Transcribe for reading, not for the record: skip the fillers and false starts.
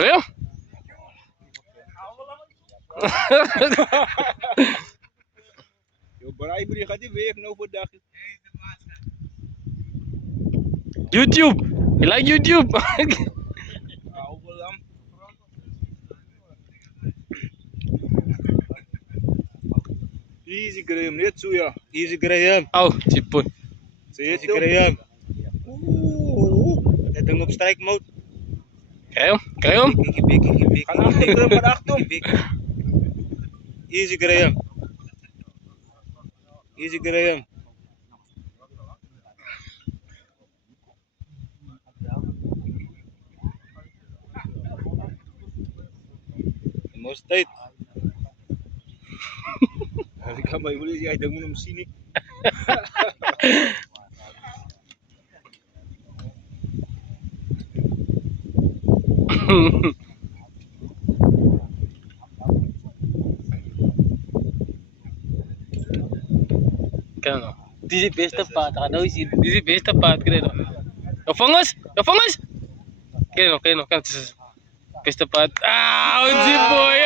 Kayo? Yo, barai beri kadi wek no po dak. YouTube. You like YouTube? Ako lang. Easy Graham, net suya. Easy Graham. Oh, sipon. Easy Graham. Tetengop strike mode. Kayo? Kayo? Hibik. Kana Graham padaktum. Easy Graham. Easy Graham. Most tight. Hari kamay muli siya idang mo sini. Kano? This is best part. Ano is it? This is best part. Kano? The fungus? The fungus? Kano? Best part. Ah, Uji boy!